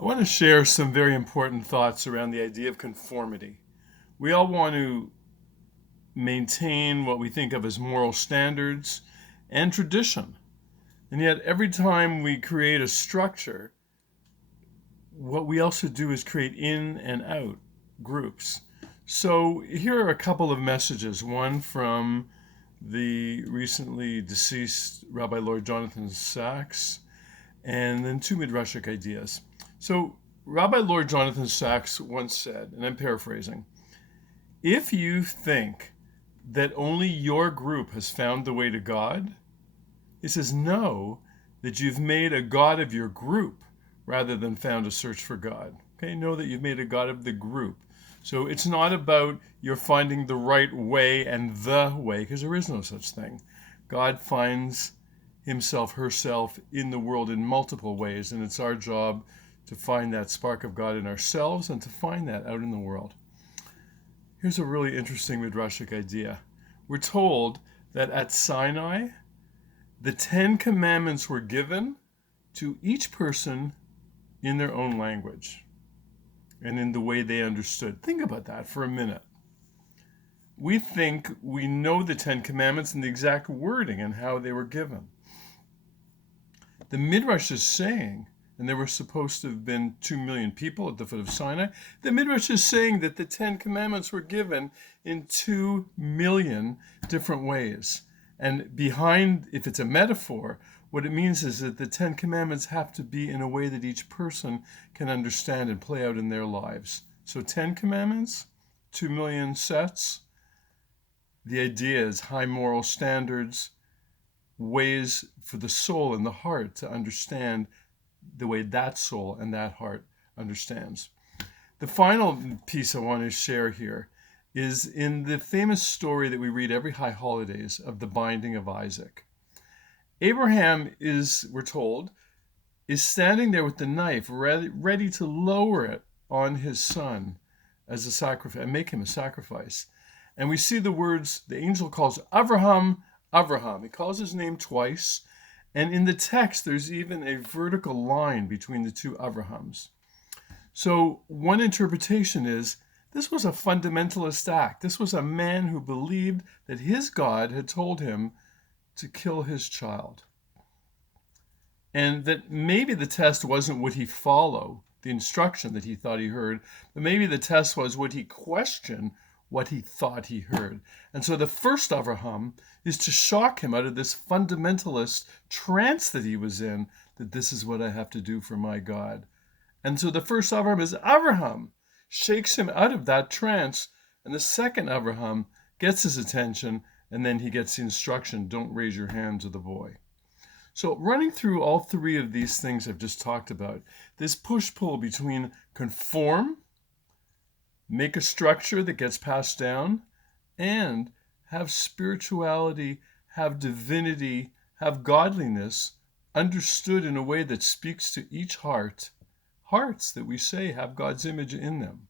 I want to share some very important thoughts around the idea of conformity. We all want to maintain what we think of as moral standards and tradition. And yet, every time we create a structure, what we also do is create in and out groups. So, here are a couple of messages. One from the recently deceased Rabbi Lord Jonathan Sachs, and then two Midrashic ideas. So, Rabbi Lord Jonathan Sachs once said, and I'm paraphrasing, if you think that only your group has found the way to God, he says, know that you've made a God of your group rather than found a search for God. Okay, know that you've made a God of the group. So it's not about you're finding the right way and the way, because there is no such thing. God finds himself, herself in the world in multiple ways, and it's our job to find that spark of God in ourselves and to find that out in the world. Here's a really interesting Midrashic idea. We're told that at Sinai, the 10 Commandments were given to each person in their own language and in the way they understood. Think about that for a minute. We think we know the 10 Commandments and the exact wording and how they were given. The Midrash is saying, and there were supposed to have been 2 million people at the foot of Sinai, the Midrash is saying that the 10 Commandments were given in 2 million different ways. And behind, if it's a metaphor, what it means is that the 10 Commandments have to be in a way that each person can understand and play out in their lives. So 10 Commandments, 2 million sets. The idea is high moral standards, ways for the soul and the heart to understand the way that soul and that heart understands. The final piece I want to share here is in the famous story that we read every high holidays of the binding of Isaac. Abraham is, we're told, is standing there with the knife ready to lower it on his son as a sacrifice and make him a sacrifice. And we see the words, the angel calls Avraham, Avraham. He calls his name twice. And in the text, there's even a vertical line between the two Avrahams. So one interpretation is this was a fundamentalist act. This was a man who believed that his God had told him to kill his child. And that maybe the test wasn't would he follow the instruction that he thought he heard, but maybe the test was would he question what he thought he heard. And so the first Avraham is to shock him out of this fundamentalist trance that he was in, that this is what I have to do for my God. And so the first Avraham is Avraham, shakes him out of that trance, and the second Avraham gets his attention, and then he gets the instruction, don't raise your hand to the boy. So running through all three of these things I've just talked about, this push-pull between conform, make a structure that gets passed down, and have spirituality, have divinity, have godliness understood in a way that speaks to each heart, hearts that we say have God's image in them.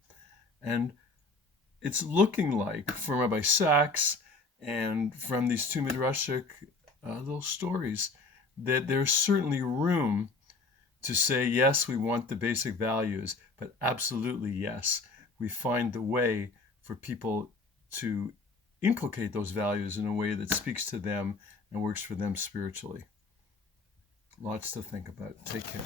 And it's looking like, from Rabbi Sachs and from these two Midrashic little stories, that there's certainly room to say, yes, we want the basic values, but absolutely yes, we find the way for people to inculcate those values in a way that speaks to them and works for them spiritually. Lots to think about. Take care.